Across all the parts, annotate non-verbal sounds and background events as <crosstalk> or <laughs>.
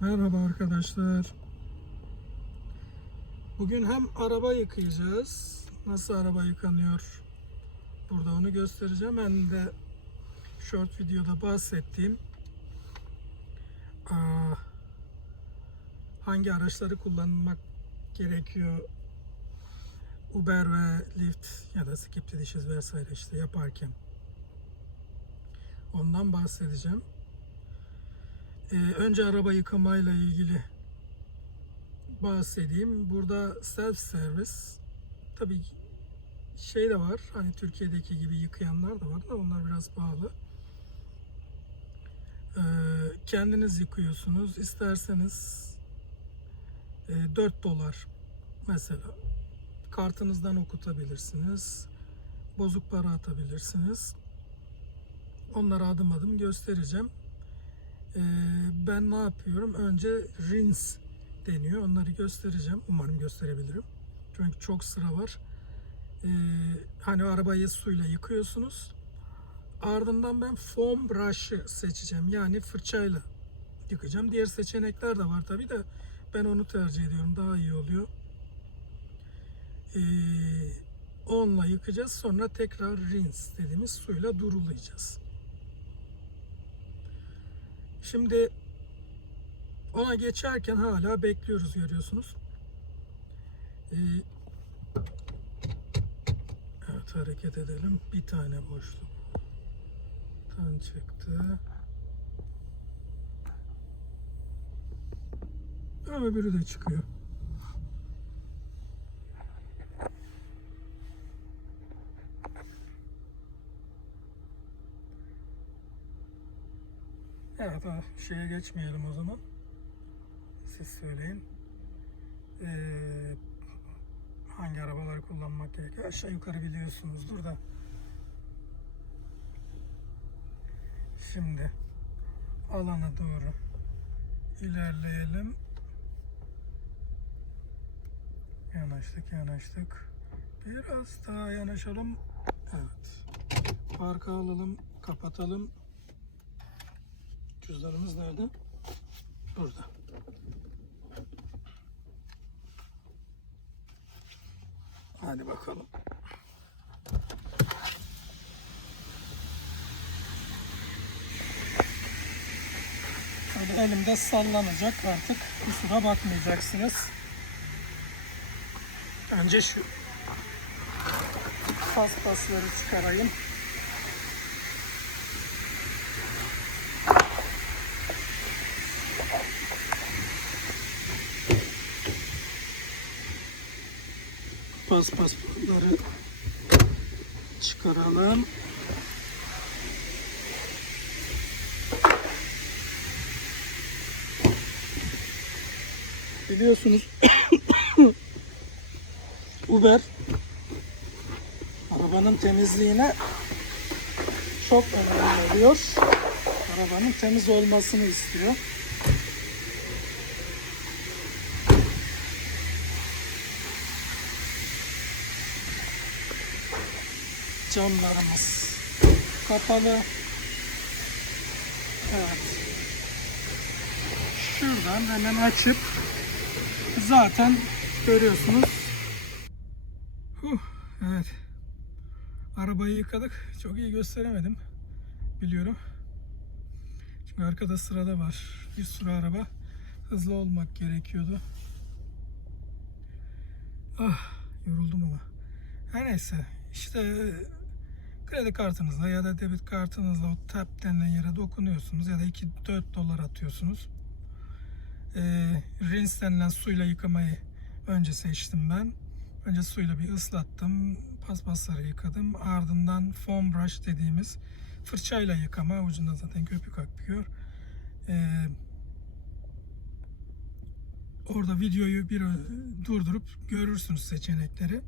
Merhaba arkadaşlar. Bugün hem araba yıkayacağız. Nasıl araba yıkanıyor? Burada onu göstereceğim. Hem de short videoda bahsettiğim hangi araçları kullanmak gerekiyor Uber ve Lyft ya da Skip Dishes vesaire işte yaparken. Ondan bahsedeceğim. Ee, önce araba yıkamayla ilgili bahsedeyim. Burada self service tabii şey de var. Hani Türkiye'deki gibi yıkayanlar da var da onlar biraz pahalı. Ee, kendiniz yıkıyorsunuz. İsterseniz e, 4 dolar mesela kartınızdan okutabilirsiniz. Bozuk para atabilirsiniz. Onları adım adım göstereceğim. Ee, ben ne yapıyorum? Önce rinse deniyor. Onları göstereceğim. Umarım gösterebilirim. Çünkü çok sıra var. Ee, hani arabayı suyla yıkıyorsunuz. Ardından ben foam brush'ı seçeceğim. Yani fırçayla yıkayacağım. Diğer seçenekler de var tabi de ben onu tercih ediyorum. Daha iyi oluyor. Ee, onunla yıkayacağız. Sonra tekrar rinse dediğimiz suyla durulayacağız. Şimdi ona geçerken hala bekliyoruz görüyorsunuz. Ee, evet hareket edelim. Bir tane boşluk. Tan çıktı. Öbürü de çıkıyor. Evet, şeye geçmeyelim o zaman. Siz söyleyin. Ee, hangi arabaları kullanmak gerekiyor? Aşağı yukarı biliyorsunuzdur da. Şimdi alana doğru ilerleyelim. Yanaştık, yanaştık. Biraz daha yanaşalım. Evet. Parka alalım, kapatalım. Cüzdanımız nerede? Burada. Hadi bakalım. Hadi elimde sallanacak artık. Kusura bakmayacaksınız. Önce şu paspasları çıkarayım. Paspasları çıkaralım. Biliyorsunuz <coughs> Uber arabanın temizliğine çok önemli oluyor. Arabanın temiz olmasını istiyor. Camlarımız kapalı. Evet. Şuradan hemen açıp zaten görüyorsunuz. Huh, evet. Arabayı yıkadık. Çok iyi gösteremedim. Biliyorum. Çünkü arkada sırada var. Bir sürü araba. Hızlı olmak gerekiyordu. Ah, yoruldum ama. Her neyse. İşte kredi kartınızla ya da debit kartınızla o tap denilen yere dokunuyorsunuz ya da 2-4 dolar atıyorsunuz. E, rinse denilen suyla yıkamayı önce seçtim ben. Önce suyla bir ıslattım. Paspasları yıkadım. Ardından foam brush dediğimiz fırçayla yıkama. Ucunda zaten köpük akıyor. E, orada videoyu bir durdurup görürsünüz seçenekleri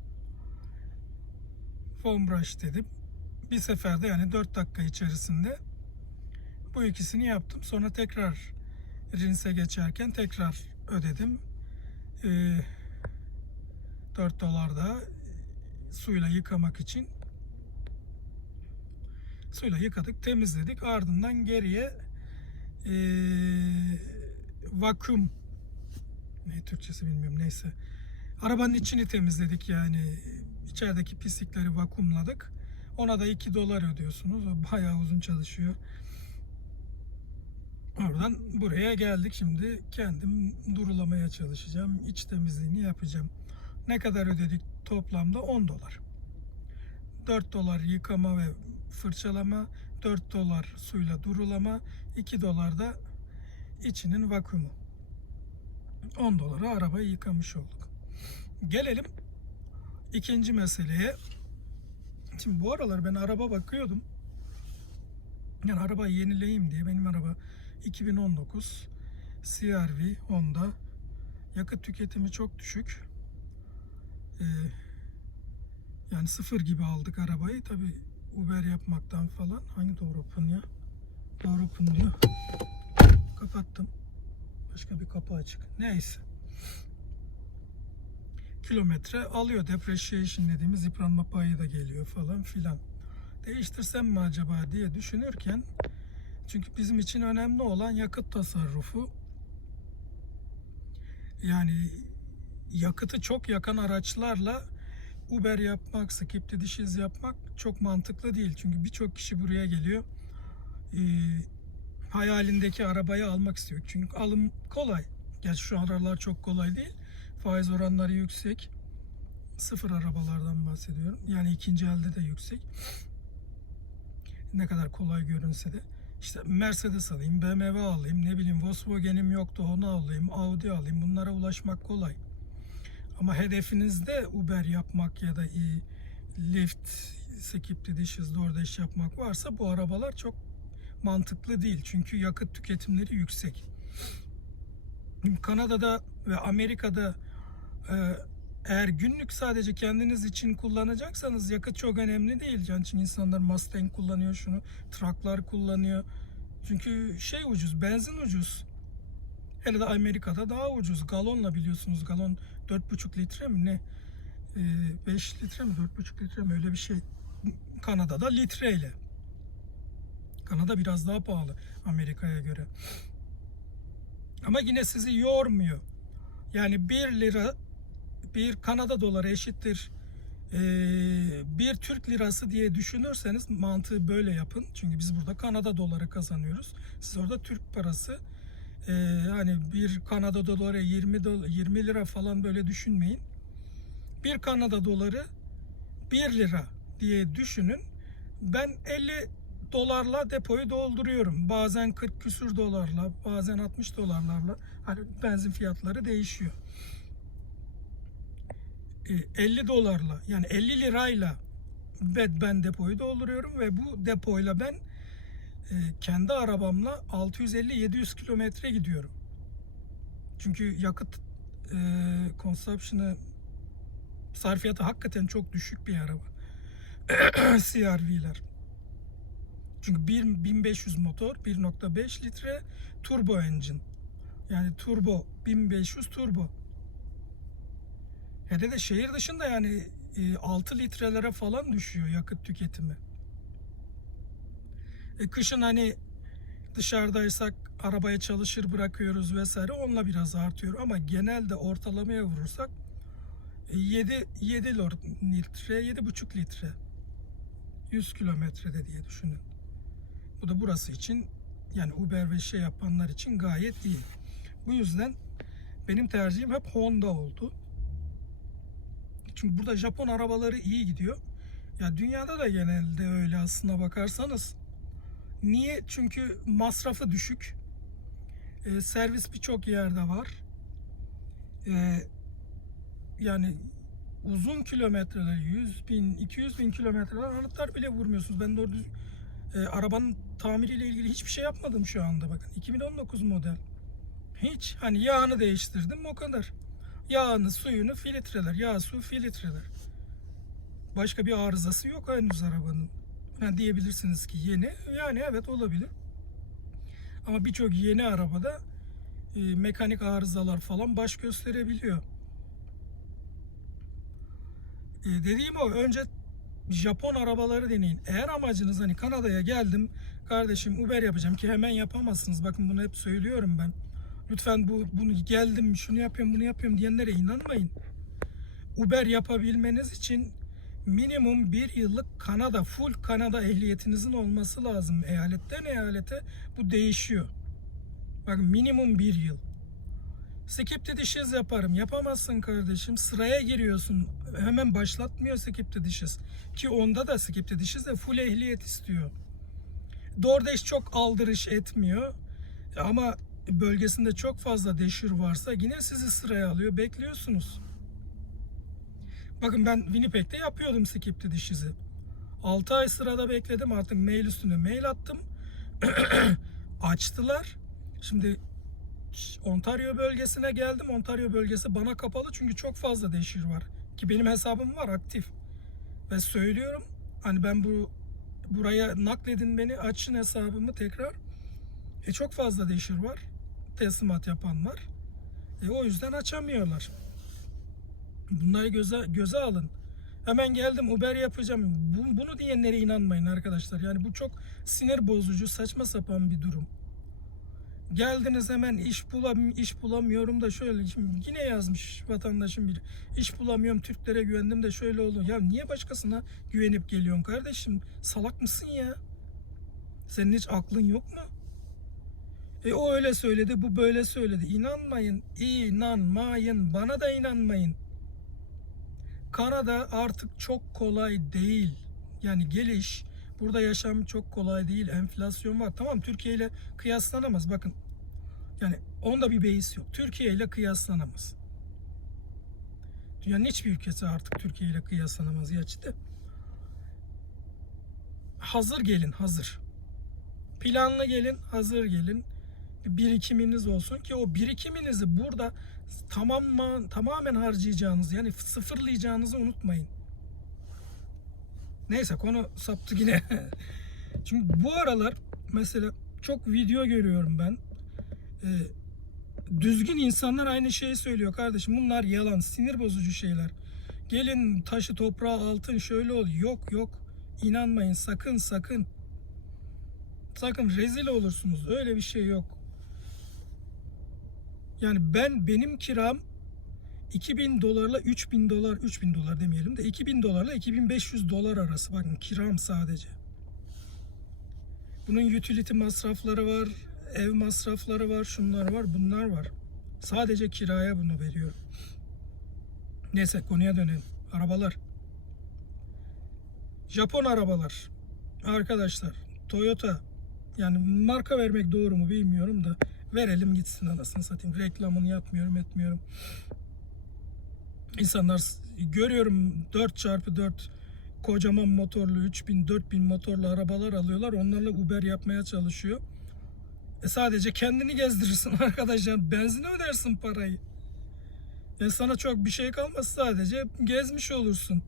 foam brush dedim. Bir seferde yani 4 dakika içerisinde bu ikisini yaptım. Sonra tekrar rinse geçerken tekrar ödedim. Ee, 4 dolar da suyla yıkamak için suyla yıkadık, temizledik. Ardından geriye ee, vakum ne Türkçesi bilmiyorum neyse. Arabanın içini temizledik yani içerideki pislikleri vakumladık. Ona da 2 dolar ödüyorsunuz. O bayağı uzun çalışıyor. Oradan buraya geldik şimdi kendim durulamaya çalışacağım. İç temizliğini yapacağım. Ne kadar ödedik toplamda 10 dolar. 4 dolar yıkama ve fırçalama, 4 dolar suyla durulama, 2 dolar da içinin vakumu. 10 dolara arabayı yıkamış olduk. Gelelim ikinci meseleye. Şimdi bu aralar ben araba bakıyordum. Yani araba yenileyim diye benim araba 2019 CR-V Honda. Yakıt tüketimi çok düşük. Ee, yani sıfır gibi aldık arabayı. Tabi Uber yapmaktan falan. Hangi doğru open ya? Doğru open diyor. Kapattım. Başka bir kapı açık. Neyse. Kilometre alıyor. Depreciation dediğimiz yıpranma payı da geliyor falan filan. Değiştirsem mi acaba diye düşünürken çünkü bizim için önemli olan yakıt tasarrufu. Yani yakıtı çok yakan araçlarla Uber yapmak, skip the yapmak çok mantıklı değil. Çünkü birçok kişi buraya geliyor. Ee, hayalindeki arabayı almak istiyor. Çünkü alım kolay. Gerçi şu aralar çok kolay değil. Faiz oranları yüksek. Sıfır arabalardan bahsediyorum. Yani ikinci elde de yüksek. Ne kadar kolay görünse de. İşte Mercedes alayım, BMW alayım, ne bileyim Volkswagen'im yoktu onu alayım, Audi alayım. Bunlara ulaşmak kolay. Ama hedefinizde Uber yapmak ya da e, Lyft, the Dishes, DoorDash yapmak varsa bu arabalar çok mantıklı değil. Çünkü yakıt tüketimleri yüksek. Kanada'da ve Amerika'da eğer günlük sadece kendiniz için kullanacaksanız yakıt çok önemli değil. Yani çünkü insanlar Mustang kullanıyor şunu, traklar kullanıyor. Çünkü şey ucuz, benzin ucuz. Hele de Amerika'da daha ucuz. Galonla biliyorsunuz galon 4,5 litre mi ne? Ee, 5 litre mi 4,5 litre mi öyle bir şey. Kanada'da litreyle. Kanada biraz daha pahalı Amerika'ya göre. Ama yine sizi yormuyor. Yani 1 lira bir Kanada doları eşittir ee, bir Türk lirası diye düşünürseniz mantığı böyle yapın. Çünkü biz burada Kanada doları kazanıyoruz. Siz orada Türk parası ee, hani bir Kanada doları 20 dolar, 20 lira falan böyle düşünmeyin. Bir Kanada doları 1 lira diye düşünün. Ben 50 dolarla depoyu dolduruyorum. Bazen 40 küsür dolarla, bazen 60 dolarlarla. Hani benzin fiyatları değişiyor. 50 dolarla yani 50 lirayla ben depoyu dolduruyorum ve bu depoyla ben e, kendi arabamla 650-700 kilometre gidiyorum. Çünkü yakıt e, consumption'ı sarfiyatı hakikaten çok düşük bir araba. <clears throat> CRV'ler. Çünkü 1500 motor, 1.5 litre turbo engine. Yani turbo 1500 turbo. Hele de şehir dışında yani 6 litrelere falan düşüyor yakıt tüketimi. E, kışın hani dışarıdaysak arabaya çalışır bırakıyoruz vesaire onunla biraz artıyor ama genelde ortalamaya vurursak 7 7 litre 7,5 litre 100 kilometrede diye düşünün. Bu da burası için yani Uber ve şey yapanlar için gayet iyi. Bu yüzden benim tercihim hep Honda oldu. Çünkü burada Japon arabaları iyi gidiyor. Ya dünyada da genelde öyle aslına bakarsanız. Niye? Çünkü masrafı düşük. E, servis birçok yerde var. E, yani uzun kilometreler, 100 bin, 200 bin kilometreler anahtar bile vurmuyorsunuz. Ben doğru düz e, arabanın tamiriyle ilgili hiçbir şey yapmadım şu anda bakın. 2019 model. Hiç. Hani yağını değiştirdim o kadar. Yağını, suyunu filtreler. Yağ, su, filtreler. Başka bir arızası yok henüz arabanın. Yani diyebilirsiniz ki yeni. Yani evet olabilir. Ama birçok yeni arabada e, mekanik arızalar falan baş gösterebiliyor. E, dediğim o. Önce Japon arabaları deneyin. Eğer amacınız hani Kanada'ya geldim kardeşim Uber yapacağım ki hemen yapamazsınız. Bakın bunu hep söylüyorum ben. Lütfen bu bunu geldim şunu yapıyorum bunu yapıyorum diyenlere inanmayın. Uber yapabilmeniz için minimum bir yıllık Kanada, full Kanada ehliyetinizin olması lazım. Eyaletten eyalete bu değişiyor. Bak minimum bir yıl. Skip to dishes yaparım. Yapamazsın kardeşim. Sıraya giriyorsun. Hemen başlatmıyor skip to dishes. Ki onda da skip to dishes de full ehliyet istiyor. DoorDash çok aldırış etmiyor. Ama bölgesinde çok fazla deşir varsa yine sizi sıraya alıyor. Bekliyorsunuz. Bakın ben Winnipeg'de yapıyordum skip to dishes'i. 6 ay sırada bekledim artık mail üstüne mail attım. <clears throat> Açtılar. Şimdi Ontario bölgesine geldim. Ontario bölgesi bana kapalı çünkü çok fazla deşir var. Ki benim hesabım var aktif. Ve söylüyorum hani ben bu buraya nakledin beni açın hesabımı tekrar. E çok fazla deşir var. Teslimat yapan var. E o yüzden açamıyorlar. Bunları göze, göze alın. Hemen geldim Uber yapacağım. Bu- bunu diyenlere inanmayın arkadaşlar. Yani bu çok sinir bozucu, saçma sapan bir durum. Geldiniz hemen iş bulam iş bulamıyorum da şöyle şimdi yine yazmış vatandaşım bir iş bulamıyorum Türklere güvendim de şöyle oldu. Ya niye başkasına güvenip geliyorsun kardeşim? Salak mısın ya? Senin hiç aklın yok mu? E o öyle söyledi, bu böyle söyledi. İnanmayın, inanmayın. Bana da inanmayın. Kanada artık çok kolay değil. Yani geliş, burada yaşam çok kolay değil. Enflasyon var. Tamam Türkiye ile kıyaslanamaz. Bakın yani onda bir beis yok. Türkiye ile kıyaslanamaz. Dünyanın hiçbir ülkesi artık Türkiye ile kıyaslanamaz gerçi de. Hazır gelin, hazır. Planlı gelin, hazır gelin. Bir birikiminiz olsun ki o birikiminizi burada tamamen tamamen harcayacağınızı yani sıfırlayacağınızı unutmayın. Neyse konu saptı yine. <laughs> Çünkü bu aralar mesela çok video görüyorum ben. Ee, düzgün insanlar aynı şeyi söylüyor kardeşim. Bunlar yalan, sinir bozucu şeyler. Gelin taşı toprağı altın şöyle ol. Yok yok. İnanmayın sakın sakın. Sakın rezil olursunuz. Öyle bir şey yok. Yani ben benim kiram 2000 dolarla 3000 dolar 3000 dolar demeyelim de 2000 dolarla 2500 dolar arası bakın kiram sadece. Bunun utility masrafları var, ev masrafları var, şunlar var, bunlar var. Sadece kiraya bunu veriyorum. Neyse konuya dönelim. Arabalar. Japon arabalar. Arkadaşlar Toyota yani marka vermek doğru mu bilmiyorum da verelim gitsin anasını satayım. Reklamını yapmıyorum etmiyorum. İnsanlar görüyorum 4x4 kocaman motorlu 3000 4000 motorlu arabalar alıyorlar. Onlarla Uber yapmaya çalışıyor. E sadece kendini gezdirirsin <laughs> arkadaşlar. Benzine ödersin parayı. Ya sana çok bir şey kalmaz sadece gezmiş olursun.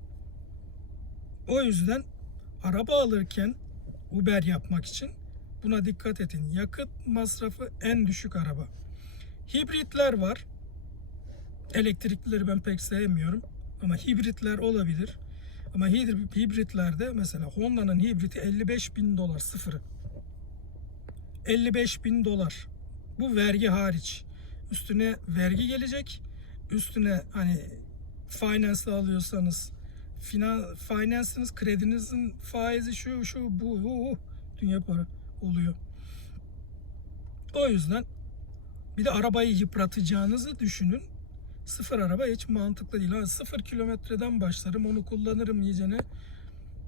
O yüzden araba alırken Uber yapmak için buna dikkat edin. Yakıt masrafı en düşük araba. Hibritler var. Elektriklileri ben pek sevmiyorum. Ama hibritler olabilir. Ama hibr- hibritlerde mesela Honda'nın hibriti 55 bin dolar sıfırı. 55 bin dolar. Bu vergi hariç. Üstüne vergi gelecek. Üstüne hani finance alıyorsanız finan, finance'ınız, kredinizin faizi şu şu bu, bu dünya para oluyor. O yüzden bir de arabayı yıpratacağınızı düşünün. Sıfır araba hiç mantıklı değil. Ha, sıfır kilometreden başlarım onu kullanırım iyicene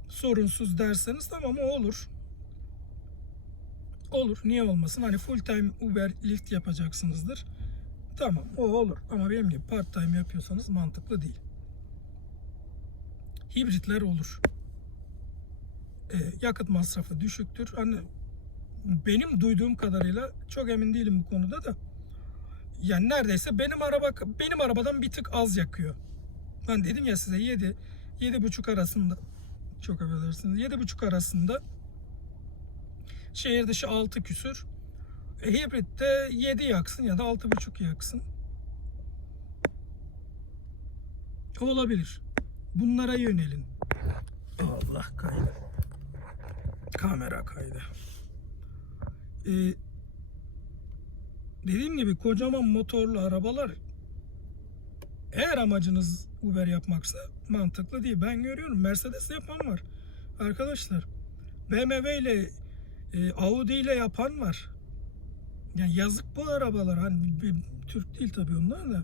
sorunsuz derseniz tamam o olur. Olur. Niye olmasın? Hani full time Uber, Lyft yapacaksınızdır. Tamam o olur. Ama benim gibi part time yapıyorsanız mantıklı değil. Hibritler olur. Ee, yakıt masrafı düşüktür. Hani benim duyduğum kadarıyla çok emin değilim bu konuda da. Yani neredeyse benim araba benim arabadan bir tık az yakıyor. Ben dedim ya size 7 yedi buçuk arasında çok affedersiniz. Yedi buçuk arasında şehir dışı 6 küsür. E, hibritte 7 yaksın ya da altı buçuk yaksın. Olabilir. Bunlara yönelin. Allah kaydı. Kamera kaydı. Ee, dediğim gibi kocaman motorlu arabalar eğer amacınız Uber yapmaksa mantıklı değil. Ben görüyorum Mercedes yapan var. Arkadaşlar BMW ile e, Audi ile yapan var. Yani yazık bu arabalar. Hani bir, Türk değil tabii onlar da.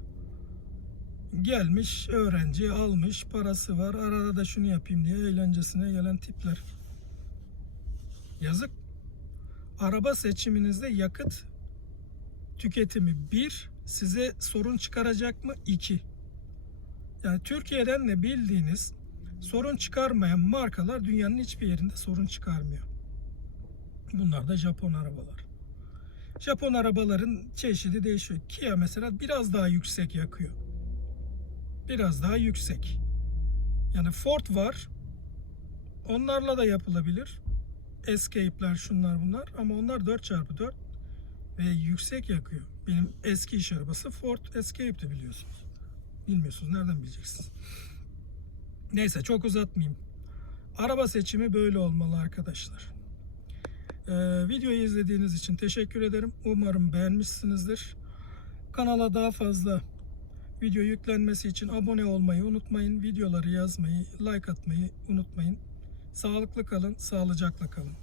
Gelmiş öğrenci almış parası var. Arada da şunu yapayım diye eğlencesine gelen tipler. Yazık. Araba seçiminizde yakıt tüketimi bir size sorun çıkaracak mı? İki. Yani Türkiye'den de bildiğiniz sorun çıkarmayan markalar dünyanın hiçbir yerinde sorun çıkarmıyor. Bunlar da Japon arabalar. Japon arabaların çeşidi değişiyor. Kia mesela biraz daha yüksek yakıyor. Biraz daha yüksek. Yani Ford var. Onlarla da yapılabilir. Escape'ler şunlar bunlar ama onlar 4x4 ve yüksek yakıyor. Benim eski iş arabası Ford Escape'ti biliyorsunuz. Bilmiyorsunuz nereden bileceksiniz. Neyse çok uzatmayayım. Araba seçimi böyle olmalı arkadaşlar. Ee, videoyu izlediğiniz için teşekkür ederim. Umarım beğenmişsinizdir. Kanala daha fazla video yüklenmesi için abone olmayı unutmayın. Videoları yazmayı, like atmayı unutmayın. Sağlıklı kalın, sağlıcakla kalın.